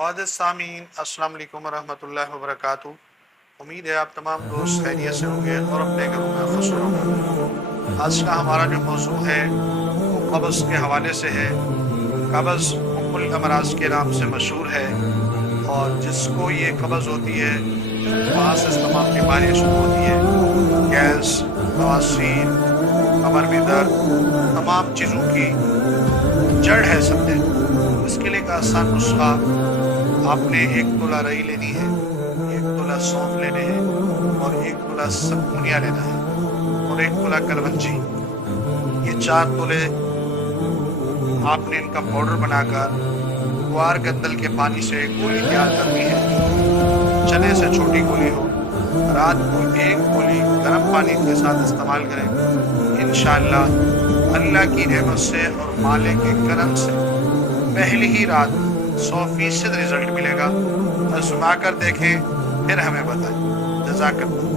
मुआज़्ज़िज़ सामीन, अस्सलाम वालेकुम रहमतुल्लाहि व बरकातुहू। उम्मीद है आप तमाम दोस्त खैरियत से होंगे और अपने घरों में खुश होंगे। आज का हमारा जो मौजू है वो कब्ज़ के हवाले से है। कब्ज़ उम्मुल अमराज़ के नाम से मशहूर है और जिसको ये कब्ज़ होती है वहाँ से तमाम बीमारियाँ शुरू होती है। गैस, बवासीर, कमर में दर्द, तमाम चीज़ों की जड़ है समझे। इसके लिए एक आसान नुस्खा, आपने 1 तोला रई लेनी है, 1 तोला सौंफ लेने हैं और 1 तोला सकुनिया लेना है और 1 तोला कलवंजी। ये 4 तोले आपने इनका पाउडर बनाकर गुआर गंदल के पानी से गोली तैयार करनी है। चने से छोटी गोली हो। रात को 1 गोली गर्म पानी के साथ इस्तेमाल करें। इंशाअल्लाह अल्लाह की रहमत से और मालिक के करम से पहली ही रात 100% रिजल्ट मिलेगा। आज़मा कर देखें, फिर हमें बताएं। जज़ाकल्लाह।